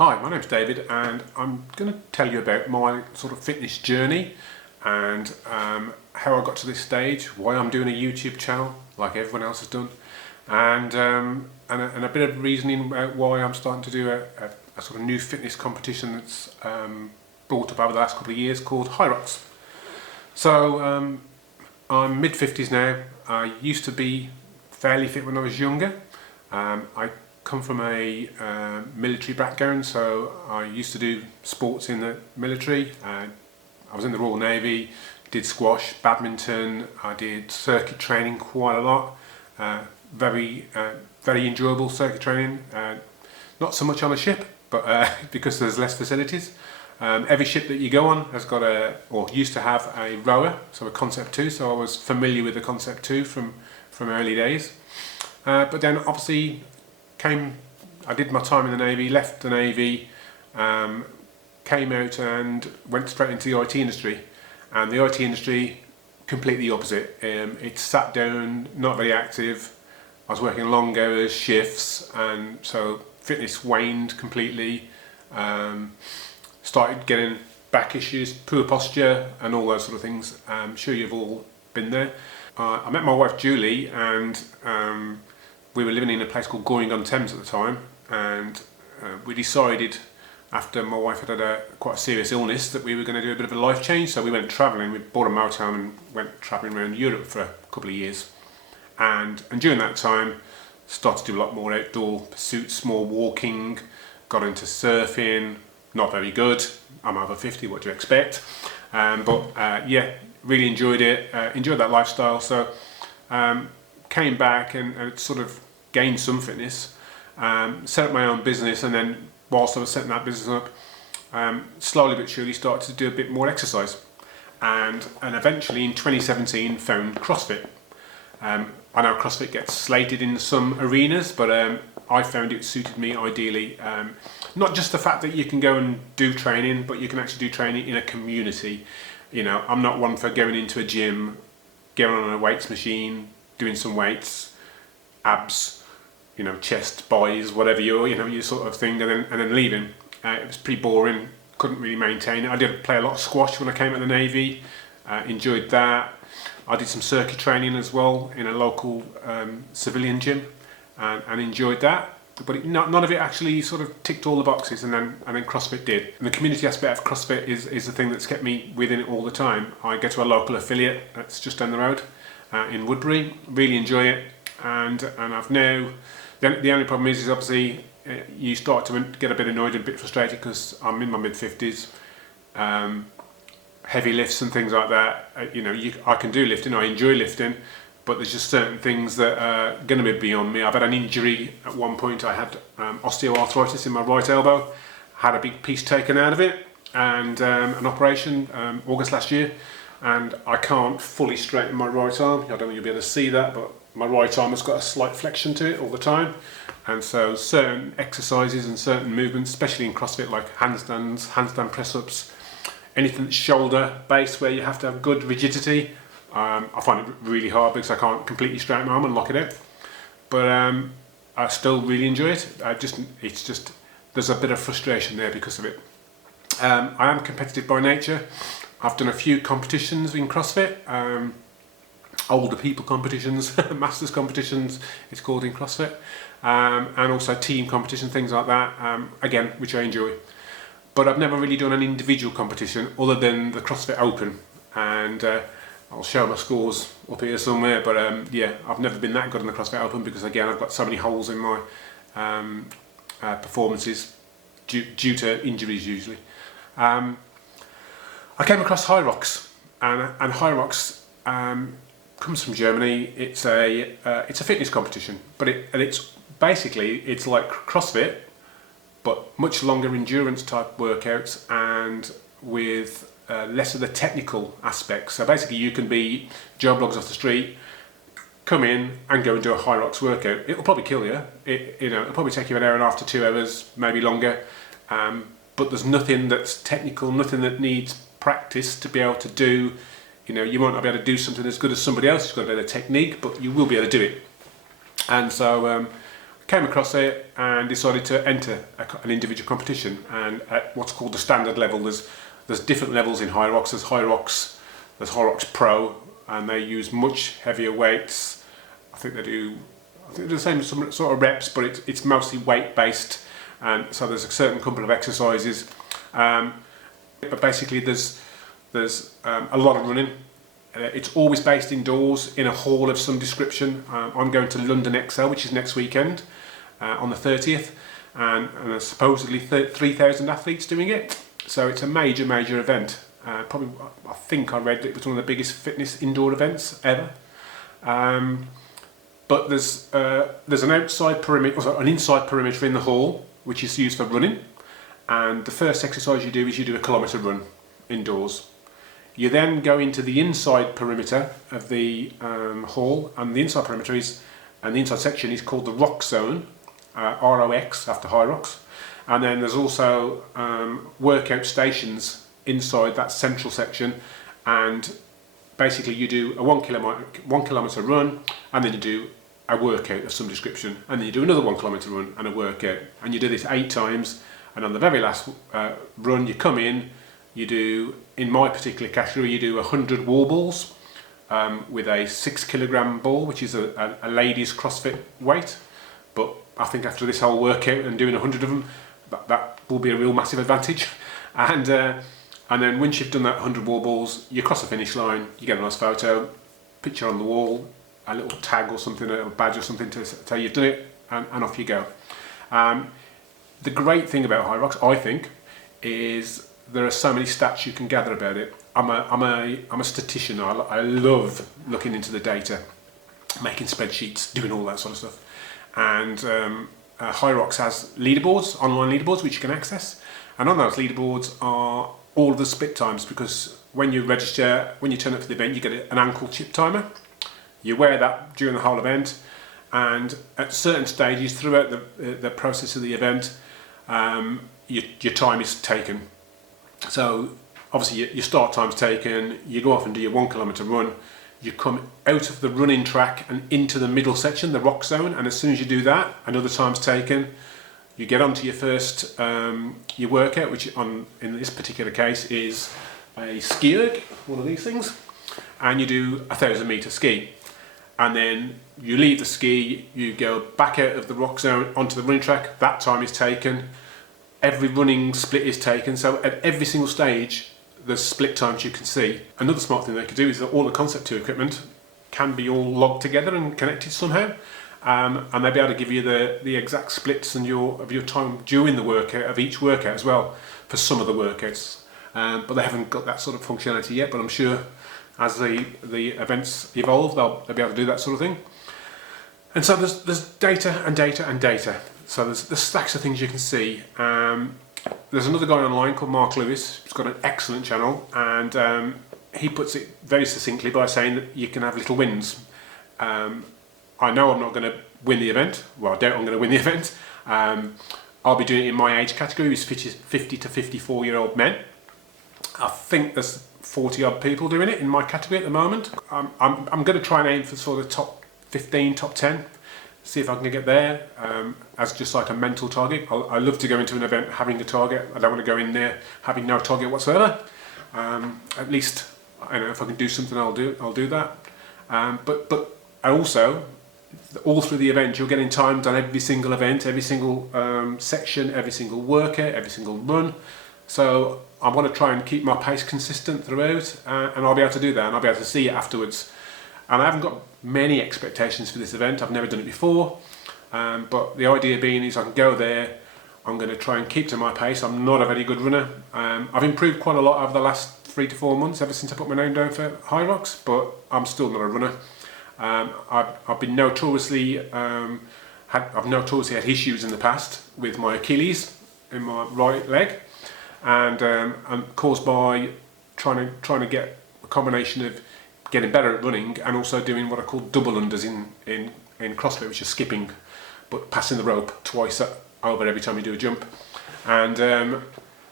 Hi, my name's David and I'm going to tell you about my sort of fitness journey and how I got to this stage, why I'm doing a YouTube channel like everyone else has done, and a bit of reasoning about why I'm starting to do a sort of new fitness competition that's brought up over the last couple of years called Hyrox. So I'm mid-50s now. I used to be fairly fit when I was younger. I come from a military background, so I used to do sports in the military. I was in the Royal Navy, did squash, badminton, I did circuit training quite a lot. Very enjoyable circuit training. Not so much on a ship, but because there's less facilities. Every ship that you go on has got or used to have a rower, so a Concept 2, so I was familiar with the Concept 2 from early days. But then obviously I did my time in the Navy, left the Navy, came out and went straight into the IT industry. And the IT industry, completely opposite. It's sat down, not very active. I was working long hours, shifts, and so fitness waned completely. Started getting back issues, poor posture, and all those sort of things. I'm sure you've all been there. I met my wife Julie, and we were living in a place called Goring-on-Thames at the time, and we decided, after my wife had quite a serious illness, that we were going to do a bit of a life change. So we went travelling. We bought a motorhome and went travelling around Europe for a couple of years. And during that time, started to do a lot more outdoor pursuits, more walking, got into surfing. Not very good. I'm over 50. What do you expect? Yeah, really enjoyed it. Enjoyed that lifestyle. So came back and sort of gained some fitness. Set up my own business, and then whilst I was setting that business up, slowly but surely started to do a bit more exercise, and eventually in 2017 found CrossFit. I know CrossFit gets slated in some arenas, but I found it suited me ideally. Not just the fact that you can go and do training, but you can actually do training in a community. You know, I'm not one for going into a gym, getting on a weights machine, doing some weights, abs, you know, chest, buys, whatever your sort of thing, and then leaving. It was pretty boring. Couldn't really maintain it. I did play a lot of squash when I came out of the Navy. Enjoyed that. I did some circuit training as well in a local civilian gym, and enjoyed that. But none of it actually sort of ticked all the boxes, and then CrossFit did. And the community aspect of CrossFit is the thing that's kept me within it all the time. I go to a local affiliate that's just down the road in Woodbury. Really enjoy it, and I've now. The only problem is obviously you start to get a bit annoyed and a bit frustrated because I'm in my mid-50s. Heavy lifts and things like that. I can do lifting. I enjoy lifting. But there's just certain things that are going to be beyond me. I've had an injury at one point. I had osteoarthritis in my right elbow. Had a big piece taken out of it, and an operation August last year. And I can't fully straighten my right arm. I don't know if you'll be able to see that, but my right arm has got a slight flexion to it all the time. And so certain exercises and certain movements, especially in CrossFit, like handstand press-ups, anything that's shoulder-based where you have to have good rigidity, I find it really hard because I can't completely straighten my arm and lock it out. But I still really enjoy it. It's just there's a bit of frustration there because of it. I am competitive by nature. I've done a few competitions in CrossFit, older people competitions, masters competitions, it's called in CrossFit, and also team competition, things like that, again, which I enjoy. But I've never really done an individual competition other than the CrossFit Open, and I'll show my scores up here somewhere, but yeah, I've never been that good in the CrossFit Open because, again, I've got so many holes in my performances due to injuries usually. I came across Hyrox, and Hyrox comes from Germany. It's a fitness competition, but it's basically like CrossFit, but much longer endurance type workouts and with less of the technical aspects. So basically, you can be Joe Bloggs off the street, come in and go and do a Hyrox workout. It'll probably kill you. It'll probably take you an hour and a half to 2 hours, maybe longer. But there's nothing that's technical, nothing that needs practice to be able to do. You might not be able to do something as good as somebody else who's got a better technique, but you will be able to do it. And so came across it and decided to enter an individual competition. And at what's called the standard level, there's different levels in Hyrox. There's Hyrox Pro, and they use much heavier weights. I think they do the same sort of reps, but it's mostly weight based. And so there's a certain couple of exercises. But basically there's a lot of running. It's always based indoors in a hall of some description. I'm going to London XL, which is next weekend on the 30th, and there's supposedly 3,000 athletes doing it. So it's a major event. Probably, I think I read it was one of the biggest fitness indoor events ever. But there's an outside perimeter, an inside perimeter in the hall, which is used for running. And the first exercise you do is you do a kilometre run indoors. You then go into the inside perimeter of the hall, and the inside perimeter and the inside section is called the Rock Zone, ROX after Hyrox. And then there's also workout stations inside that central section, and basically you do a 1 kilometre run, and then you do a workout of some description, and then you do another 1 kilometre run and a workout, and you do this 8 times. And on the very last run, you come in, you do, in my particular category, you do 100 wall balls with a 6 kilogram ball, which is a ladies' CrossFit weight. But I think after this whole workout and doing 100 of them, that will be a real massive advantage. And then once you've done that 100 wall balls, you cross the finish line, you get a nice photo, picture on the wall, a little tag or something, a badge or something to say you've done it, and off you go. The great thing about Hyrox, I think, is there are so many stats you can gather about it. I'm a statistician. I love looking into the data, making spreadsheets, doing all that sort of stuff. And Hyrox has leaderboards, online leaderboards, which you can access. And on those leaderboards are all of the split times, because when you register, when you turn up to the event, you get an ankle chip timer. You wear that during the whole event, and at certain stages throughout the process of the event, your time is taken. So obviously your start time's taken, you go off and do your 1 kilometre run, you come out of the running track and into the middle section, the rock zone, and as soon as you do that, another time's taken. You get onto your first your workout, which in this particular case is a ski erg, one of these things, and you do a 1,000 metre ski. And then you leave the ski, you go back out of the rock zone onto the running track, that time is taken. Every running split is taken, so at every single stage there's split times you can see. Another smart thing they could do is that all the Concept 2 equipment can be all logged together and connected somehow, and they'll be able to give you the exact splits and of your time during the workout, of each workout as well, for some of the workouts. But they haven't got that sort of functionality yet, but I'm sure as the events evolve, they'll be able to do that sort of thing. And so there's data and data and data. So there's stacks of things you can see. There's another guy online called Mark Lewis. He's got an excellent channel, and he puts it very succinctly by saying that you can have little wins. I know I'm not going to win the event. Well, I doubt I'm going to win the event. I'll be doing it in my age category, which is 50 to 54-year-old men. I think there's 40 odd people doing it in my category at the moment. I'm going to try and aim for sort of top 15, top 10, see if I can get there as just like a mental target. I love to go into an event having a target. I don't want to go in there having no target whatsoever. At least, I know, if I can do something, I'll do that. But I also, all through the event, you're getting timed on every single event, every single section, every single workout, every single run. So I want to try and keep my pace consistent throughout, and I'll be able to do that, and I'll be able to see it afterwards. And I haven't got many expectations for this event. I've never done it before, but the idea being is I can go there, I'm going to try and keep to my pace. I'm not a very good runner. I've improved quite a lot over the last 3 to 4 months, ever since I put my name down for Hyrox, but I'm still not a runner. I've been notoriously had issues in the past with my Achilles in my right leg, and caused by trying to get a combination of getting better at running and also doing what I call double unders in CrossFit, which is skipping but passing the rope twice over every time you do a jump. And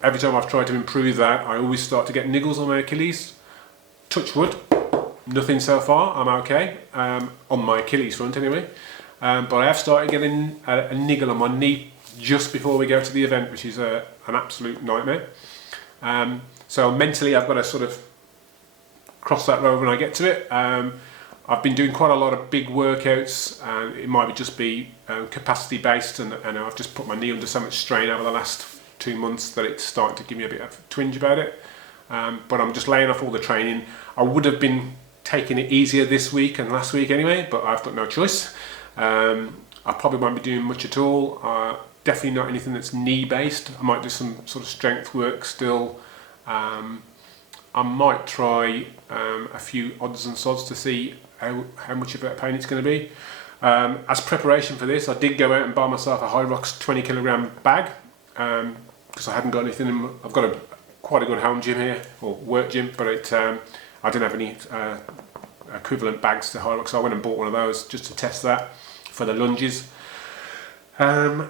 every time I've tried to improve that, I always start to get niggles on my Achilles. Touch wood, nothing so far, I'm okay, on my Achilles front anyway. but I have started getting a niggle on my knee just before we go to the event, which is an absolute nightmare. So mentally I've got to sort of cross that road when I get to it. I've been doing quite a lot of big workouts, and it might just be capacity based, and I've just put my knee under so much strain over the last 2 months that it's starting to give me a bit of a twinge about it. But I'm just laying off all the training. I would have been taking it easier this week and last week anyway, but I've got no choice. I probably won't be doing much at all. Definitely not anything that's knee based. I might do some sort of strength work still. I might try a few odds and sods to see how much of a pain it's going to be. As preparation for this, I did go out and buy myself a Hyrox 20 kilogram bag, because I hadn't got anything. I've got quite a good home gym here, or work gym, but I didn't have any equivalent bags to Hyrox, so I went and bought one of those just to test that for the lunges. And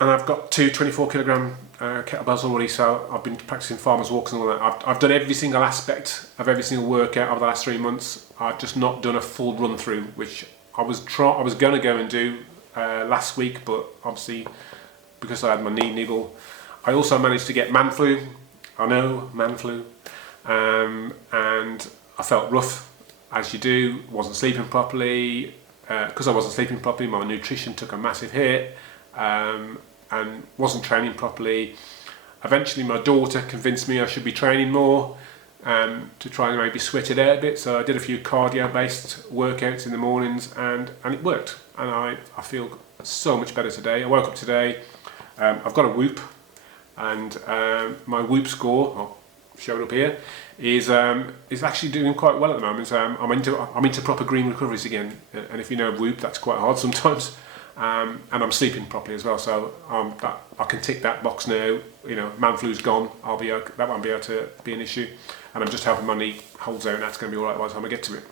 I've got 2 24 kilogram kettlebells already, so I've been practicing farmers walks and all that. I've done every single aspect of every single workout over the last 3 months. I've just not done a full run through, which I was going to go and do last week, but obviously because I had my knee niggle. I also managed to get man flu. I know, man flu. And I felt rough, as you do. Wasn't sleeping properly. Because I wasn't sleeping properly, my nutrition took a massive hit, and wasn't training properly. Eventually my daughter convinced me I should be training more, to try and maybe sweat it out a bit, so I did a few cardio based workouts in the mornings, and it worked, and I feel so much better today. I woke up today, I've got a Whoop, and my Whoop score, I'll show it up here, is actually doing quite well at the moment. I'm into proper green recoveries again, and if you know Whoop, that's quite hard sometimes. And I'm sleeping properly as well, so I can tick that box now. You know, man flu's gone. That won't be able to be an issue, and I'm just helping my knee holds out, and that's going to be all right by the time I get to it.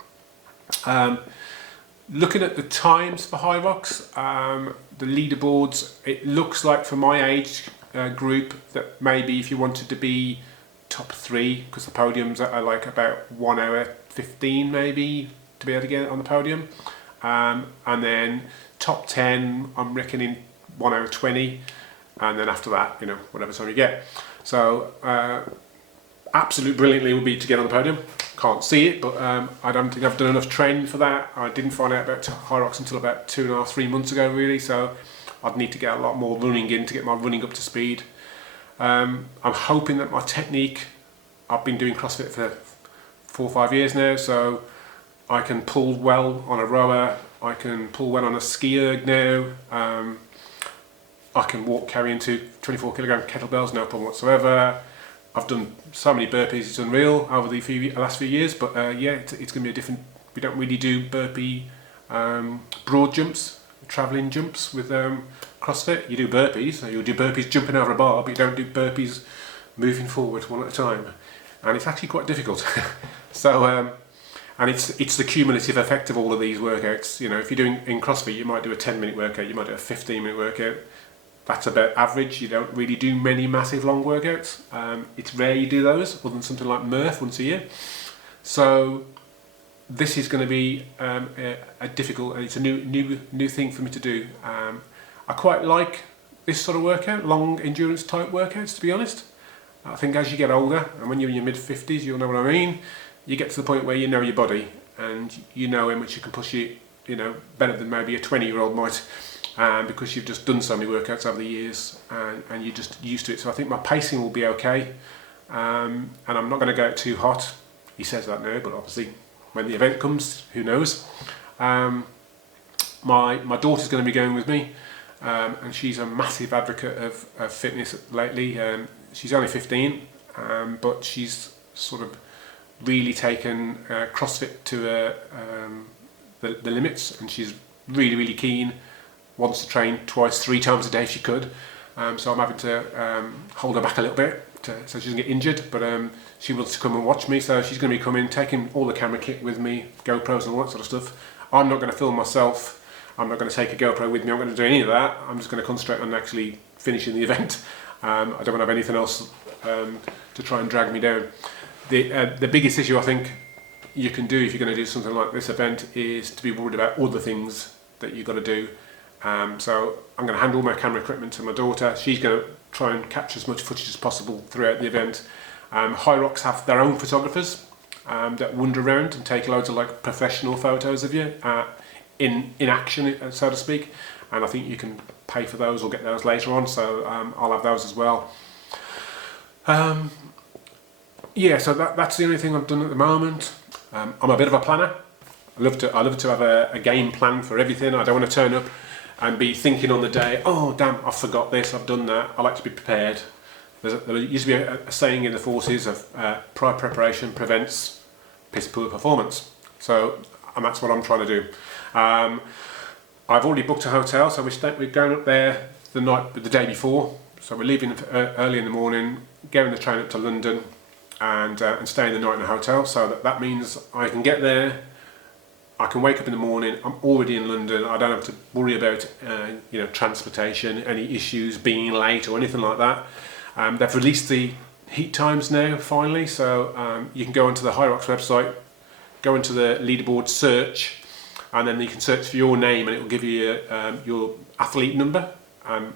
Looking at the times for Hyrox, the leaderboards, it looks like for my age group that maybe if you wanted to be top 3, because the podiums are like about 1 hour 15 maybe to be able to get on the podium, and then top 10 I'm reckoning 1 hour 20, and then after that, you know, whatever time you get. So absolute brilliantly would be to get on the podium. Can't see it, but I don't think I've done enough training for that. I didn't find out about Hyrox until about 2.5, 3 months ago really, so I'd need to get a lot more running in to get my running up to speed. I'm hoping that my technique, I've been doing CrossFit for 4 or 5 years now, so I can pull well on a rower, I can pull well on a ski erg now, I can walk carrying 2 24 kilogram kettlebells, no problem whatsoever. I've done so many burpees, it's unreal over the last few years, but yeah, it's going to be a different, we don't really do burpee broad jumps, travelling jumps with CrossFit. You do burpees, so you'll do burpees jumping over a bar, but you don't do burpees moving forward one at a time, and it's actually quite difficult. So and it's the cumulative effect of all of these workouts. You know, if you're doing in CrossFit, you might do a 10-minute workout, you might do a 15-minute workout. That's about average. You don't really do many massive long workouts. It's rare you do those, other than something like Murph once a year. So this is going to be a difficult, and it's a new thing for me to do. I quite like this sort of workout, long endurance type workouts, to be honest. I think as you get older, and when you're in your mid-50s, you'll know what I mean, you get to the point where you know your body, and you know how much you can push it, you know, better than maybe a 20-year-old might, because you've just done so many workouts over the years, and you're just used to it. So I think my pacing will be okay, and I'm not going to go out too hot. He says that now, but obviously when the event comes, who knows. My daughter's going to be going with me, and she's a massive advocate of fitness lately. She's only 15, but she's sort of really taken CrossFit to the limits, and she's really keen, wants to train 2-3 times a day if she could. So I'm having to hold her back a little bit so she doesn't get injured, but she wants to come and watch me, so she's going to be coming, taking all the camera kit with me, GoPros and all that sort of stuff. I'm not going to film myself, I'm not going to take a GoPro with me, I'm not going to do any of that. I'm just going to concentrate on actually finishing the event. I don't want to have anything else to try and drag me down. The biggest issue I think you can do if you're going to do something like this event is to be worried about other things that you've got to do. So I'm going to hand all my camera equipment to my daughter. She's going to try and capture as much footage as possible throughout the event. Hyrox have their own photographers that wander around and take loads of like professional photos of you in action, so to speak. And I think you can pay for those or get those later on. So I'll have those as well. Yeah, so that's the only thing I've done at the moment. I'm a bit of a planner. I love to have a game plan for everything. I don't want to turn up and be thinking on the day, oh damn, I forgot this, I've done that. I like to be prepared. There used to be a saying in the forces of prior preparation prevents piss poor performance. So, and that's what I'm trying to do. I've already booked a hotel, so we're going up there the day before. So we're leaving early in the morning, getting the train up to London, and staying the night in a hotel. So that means I can get there. I can wake up in the morning, I'm already in London, I don't have to worry about transportation, any issues, being late or anything like that. They've released the heat times now, finally, so you can go onto the Hyrox website, go into the leaderboard search, and then you can search for your name and it will give you your athlete number.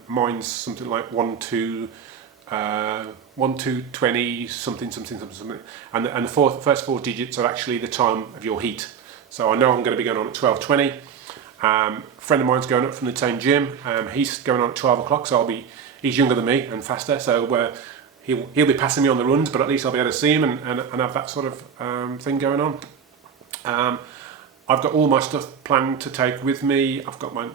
Mine's something like 1220 something, and the first four digits are actually the time of your heat. So I know I'm going to be going on at 12:20. A friend of mine's going up from the same gym. He's going on at 12 o'clock, so he's younger than me and faster. So he'll be passing me on the runs, but at least I'll be able to see him and have that sort of thing going on. I've got all my stuff planned to take with me. I've got my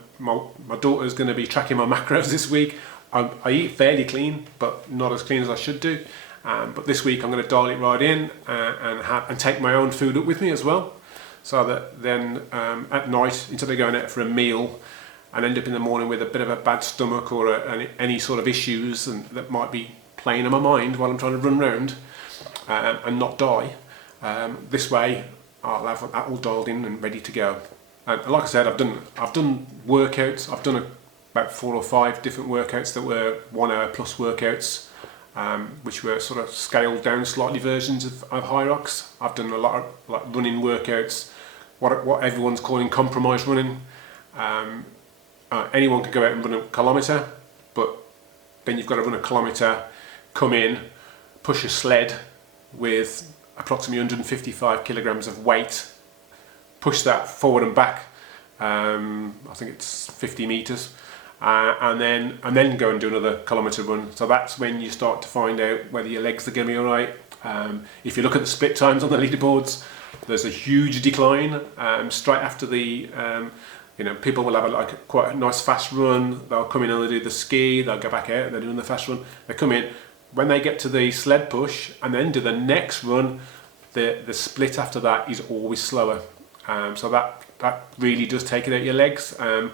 daughter's going to be tracking my macros this week. I eat fairly clean, but not as clean as I should do. But this week I'm going to dial it right in and take my own food up with me as well. So that then at night, instead of going out for a meal and end up in the morning with a bit of a bad stomach or any sort of issues that might be playing on my mind while I'm trying to run around and not die, this way I'll have that all dialed in and ready to go. And like I said, I've done workouts. I've done about 4 or 5 different workouts that were 1 hour plus workouts, which were sort of scaled down slightly versions of Hyrox. I've done a lot of like running workouts, what everyone's calling compromise running. Anyone can go out and run a kilometre, but then you've got to run a kilometre, come in, push a sled with approximately 155 kilograms of weight, push that forward and back, I think it's 50 metres, and then go and do another kilometre run. So that's when you start to find out whether your legs are going to be alright. If you look at the split times on the leaderboards, there's a huge decline straight after the people will have quite a nice fast run. They'll come in and they'll do the ski, they'll go back out, they're doing the fast run, they come in. When they get to the sled push and then do the next run, the split after that is always slower. So that really does take it out your legs. I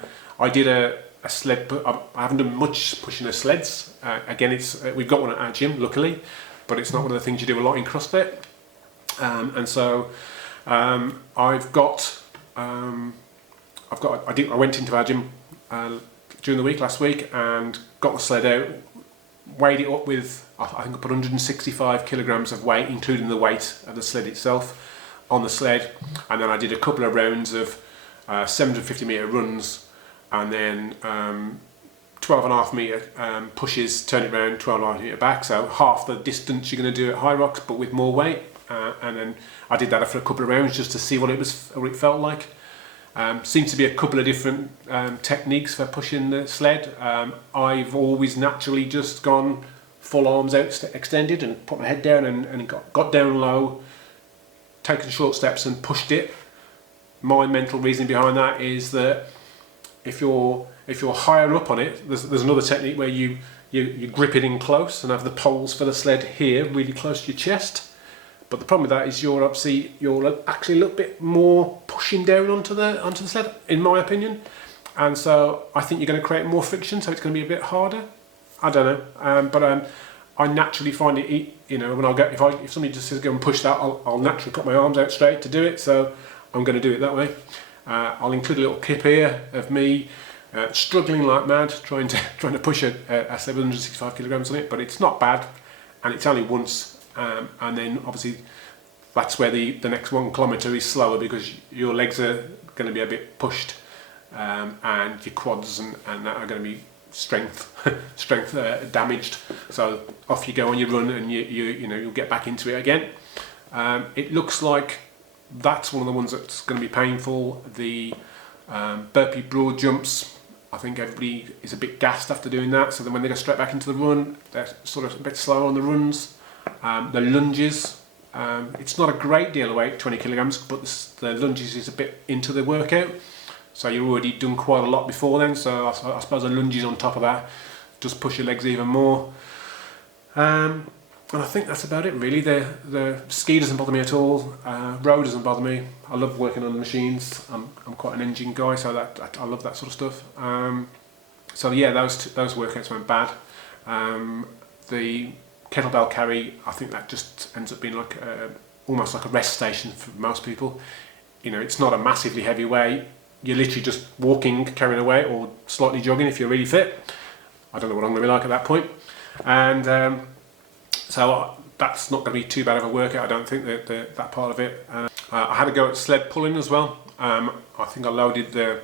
did a sled, I haven't done much pushing of sleds. Again, we've got one at our gym, luckily, but it's not one of the things you do a lot in CrossFit. I went into our gym during the week last week and got the sled out, weighed it up with, I think I put 165 kilograms of weight, including the weight of the sled itself, on the sled, and then I did a couple of rounds of 750 metre runs, and then 12.5 metre pushes, turn it around, 12.5 metre back, so half the distance you're going to do at Hyrox, but with more weight. And then I did that for a couple of rounds just to see what it felt like. Seems to be a couple of different techniques for pushing the sled. I've always naturally just gone full arms out extended and put my head down and got down low, taken short steps and pushed it. My mental reasoning behind that is that if you're higher up on it, there's another technique where you grip it in close and have the poles for the sled here really close to your chest. But the problem with that is you're actually a little bit more pushing down onto the sled, in my opinion. And so I think you're going to create more friction, so it's going to be a bit harder. I don't know, but I naturally find it, when if somebody just says go and push that, I'll naturally put my arms out straight to do it. So I'm going to do it that way. I'll include a little clip here of me struggling like mad, trying to push a 765 kilograms on it, but it's not bad, and it's only once. And then obviously that's where the next 1 kilometre is slower because your legs are going to be a bit pushed and your quads and that are going to be strength damaged. So off you go on your run, and you'll get back into it again. It looks like that's one of the ones that's going to be painful. The burpee broad jumps, I think everybody is a bit gassed after doing that, so then when they go straight back into the run, they're sort of a bit slower on the runs. The lunges, it's not a great deal of weight, 20 kilograms, but the lunges is a bit into the workout, so you've already done quite a lot before then, so I suppose the lunges on top of that just push your legs even more. And I think that's about it really. The ski doesn't bother me at all. Row doesn't bother me. I love working on the machines. I'm quite an engine guy, so I love that sort of stuff. So yeah, those workouts weren't bad. The kettlebell carry, I think that just ends up being like almost like a rest station for most people. It's not a massively heavy weight. You're literally just walking, carrying a weight, or slightly jogging if you're really fit. I don't know what I'm going to be like at that point. And so that's not going to be too bad of a workout, I don't think, that part of it. I had a go at sled pulling as well. I think I loaded the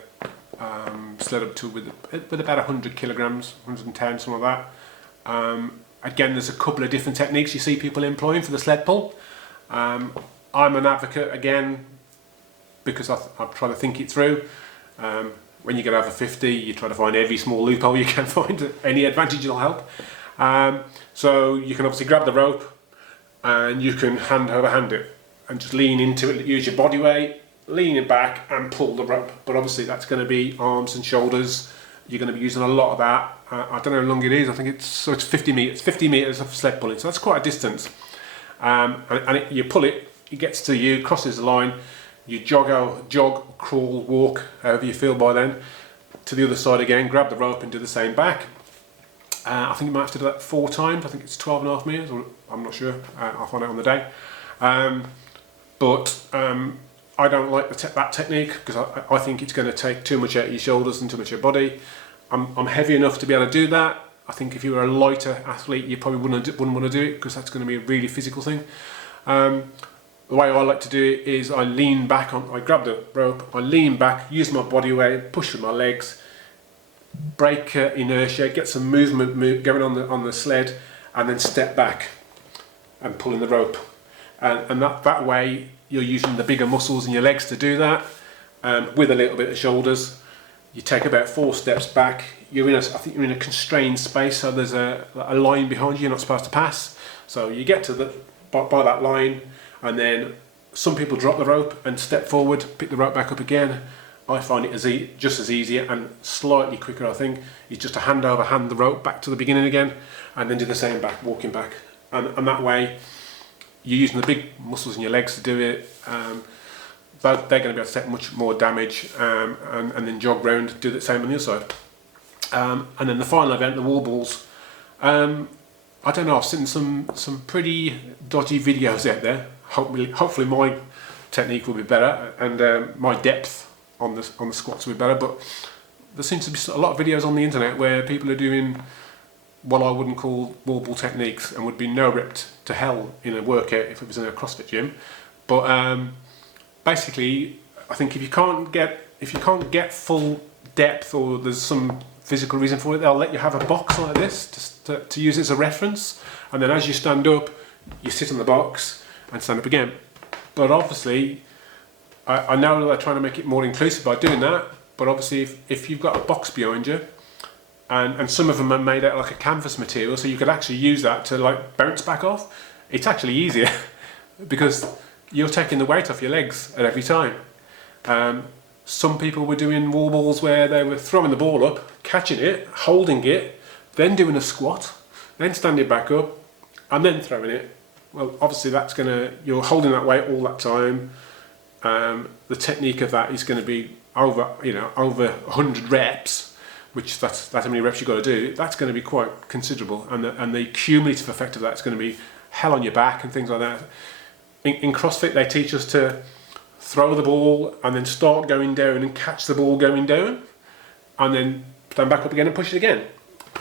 sled up to with about 100 kilograms, 110, something like that. Again, there's a couple of different techniques you see people employing for the sled pull. I'm an advocate, again, because I've tried to think it through. When you get over 50, you try to find every small loophole you can find. Any advantage will help. So you can obviously grab the rope and you can hand over hand it and just lean into it, use your body weight, lean it back and pull the rope. But obviously that's going to be arms and shoulders. You're going to be using a lot of that. I don't know how long it is. I think it's 50 meters of sled pulling, so that's quite a distance. You pull it, it gets to you, crosses the line, you jog, crawl, walk, however you feel by then, to the other side again, grab the rope and do the same back. I think you might have to do that 4 times. I think it's 12.5 meters, or I'm not sure. I'll find out on the day. But I don't like that technique because I think it's going to take too much out of your shoulders and too much of your body. I'm heavy enough to be able to do that. I think if you were a lighter athlete, you probably wouldn't want to do it because that's going to be a really physical thing. The way I like to do it is I lean back I grab the rope, I lean back, use my body weight, push with my legs, break inertia, get some movement going on the sled, and then step back and pulling the rope. And that way you're using the bigger muscles in your legs to do that, with a little bit of shoulders. You take about 4 steps back. I think you're in a constrained space, so there's a line behind you you're not supposed to pass. So you get to by that line, and then some people drop the rope and step forward, pick the rope back up again. I find it just as easy and slightly quicker, I think. It's just a hand over hand the rope back to the beginning again, and then do the same back, walking back. And that way, you're using the big muscles in your legs to do it. They're going to be able to take much more damage, and then jog round, do the same on the other side. And then the final event, the wall balls. I don't know, I've seen some pretty dodgy videos out there. Hopefully my technique will be better, and my depth on the squats will be better. But there seems to be a lot of videos on the internet where people are doing what I wouldn't call wall ball techniques, and would be no ripped to hell in a workout if it was in a CrossFit gym. But basically, I think if you can't get full depth, or there's some physical reason for it, they'll let you have a box like this to use it as a reference, and then as you stand up, you sit on the box and stand up again. But obviously, I know they're trying to make it more inclusive by doing that, but obviously if you've got a box behind you, and some of them are made out of like a canvas material, so you could actually use that to like bounce back off, it's actually easier because you're taking the weight off your legs at every time. Some people were doing wall balls where they were throwing the ball up, catching it, holding it, then doing a squat, then standing back up, and then throwing it. Well, obviously you're holding that weight all that time. The technique of that is going to be over 100 reps, which that's how many reps you've got to do. That's going to be quite considerable, and the cumulative effect of that's going to be hell on your back and things like that. In CrossFit, they teach us to throw the ball and then start going down and catch the ball going down, and then stand back up again and push it again.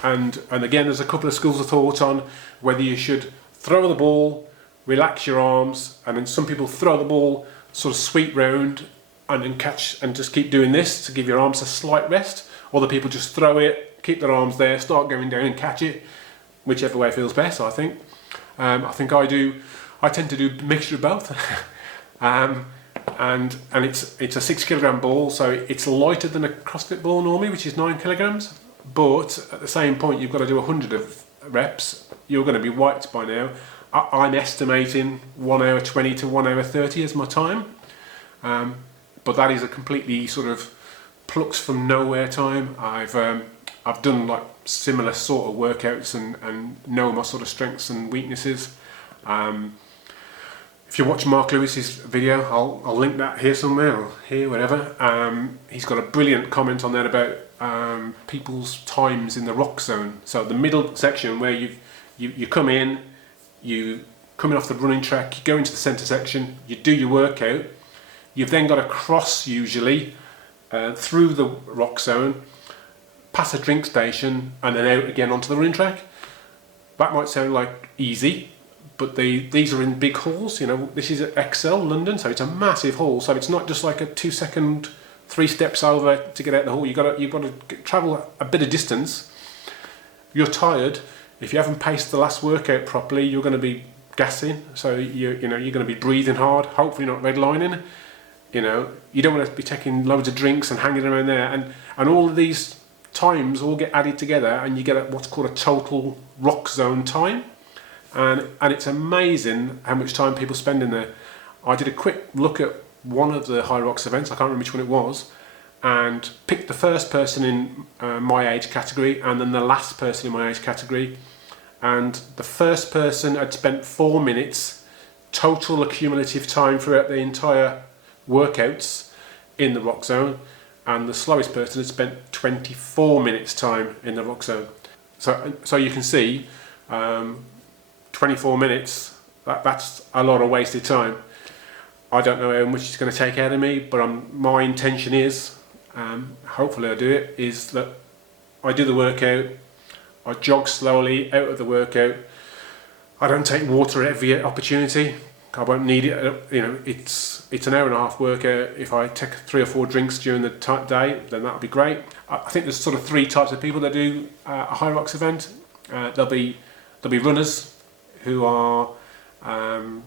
And again, there's a couple of schools of thought on whether you should throw the ball, relax your arms, and then some people throw the ball, sort of sweep round, and then catch and just keep doing this to give your arms a slight rest. Other people just throw it, keep their arms there, start going down and catch it, whichever way feels best, I think. I tend to do a mixture of both. And it's a 6 kilogram ball, so it's lighter than a CrossFit ball normally, which is 9 kilograms. But at the same point, you've got to do 100 of reps. You're going to be wiped by now. I'm estimating 1 hour 20 to 1 hour 30 as my time. But that is a completely sort of plucks from nowhere time. I've done like similar sort of workouts and know my sort of strengths and weaknesses. If you watch Mark Lewis's video, I'll link that here somewhere or here, wherever. He's got a brilliant comment on there about people's times in the rock zone. So the middle section where you come in, you coming off the running track, you go into the centre section, you do your workout. You've then got to cross usually through the rock zone, pass a drink station, and then out again onto the running track. That might sound like easy, but these are in big halls. You know, this is at XL London, so it's a massive hall. So it's not just like a 2-second, 3 steps over to get out the hall. You've got to travel a bit of distance. You're tired. If you haven't paced the last workout properly, you're going to be gassing. So you're going to be breathing hard. Hopefully not redlining. You know, you don't want to be taking loads of drinks and hanging around there, and all of these times all get added together, and you get what's called a total rock zone time, and it's amazing how much time people spend in there. I did a quick look at one of the Hyrox events, I can't remember which one it was, and picked the first person in my age category and then the last person in my age category, and the first person had spent 4 minutes total accumulative time throughout the entire workouts in the rock zone, and the slowest person had spent 24 minutes time in the rock zone. So you can see 24 minutes, that's a lot of wasted time. I don't know how much it's going to take out of me, but my intention is, hopefully I do it, is that I do the workout, I jog slowly out of the workout, I don't take water at every opportunity. I won't need it. You know, it's an hour and a half workout. If I take 3 or 4 drinks during the day, then that'll be great. I think there's sort of 3 types of people that do a Hyrox event. There'll be runners who are going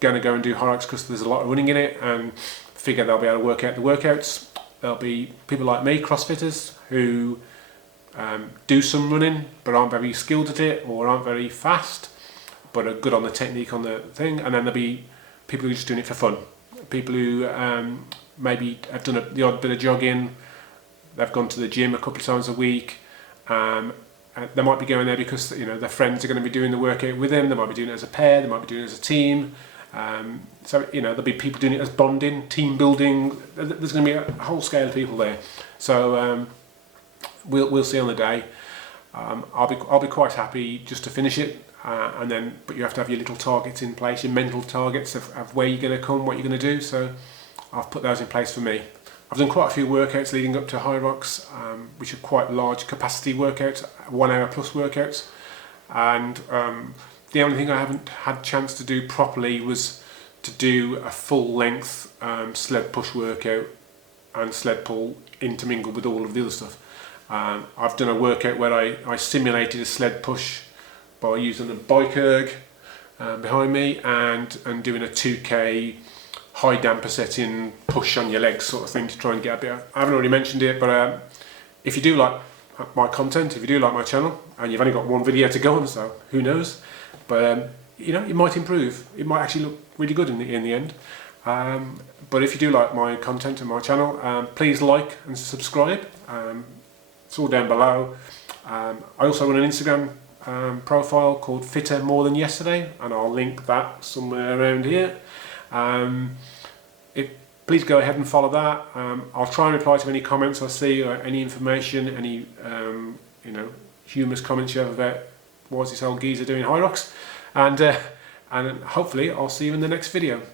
to go and do Hyrox because there's a lot of running in it and figure they'll be able to work out the workouts. There'll be people like me, CrossFitters, who do some running but aren't very skilled at it or aren't very fast, but are good on the technique on the thing. And then there'll be people who are just doing it for fun. People who maybe have done the odd bit of jogging, they've gone to the gym a couple of times a week. They might be going there because their friends are going to be doing the workout with them. They might be doing it as a pair, they might be doing it as a team. So there'll be people doing it as bonding, team building. There's going to be a whole scale of people there. So we'll see on the day. I'll be quite happy just to finish it. But you have to have your little targets in place, your mental targets of where you're going to come, what you're going to do. So I've put those in place for me. I've done quite a few workouts leading up to Hyrox, which are quite large capacity workouts, 1 hour plus workouts. And the only thing I haven't had chance to do properly was to do a full length sled push workout and sled pull intermingled with all of the other stuff. I've done a workout where I simulated a sled push by using a bike erg behind me and doing a 2k high damper setting push on your legs sort of thing to try and get a bit of, I haven't already mentioned it, but if you do like my content, if you do like my channel, and you've only got 1 video to go on, so who knows, but it might improve, it might actually look really good in the end. But if you do like my content and my channel, please like and subscribe. It's all down below. I also run an Instagram profile called Fitter More Than Yesterday, and I'll link that somewhere around here. Please go ahead and follow that. I'll try and reply to any comments I see, or any information, any humorous comments you have about what's this old geezer doing Hyrox, and hopefully I'll see you in the next video.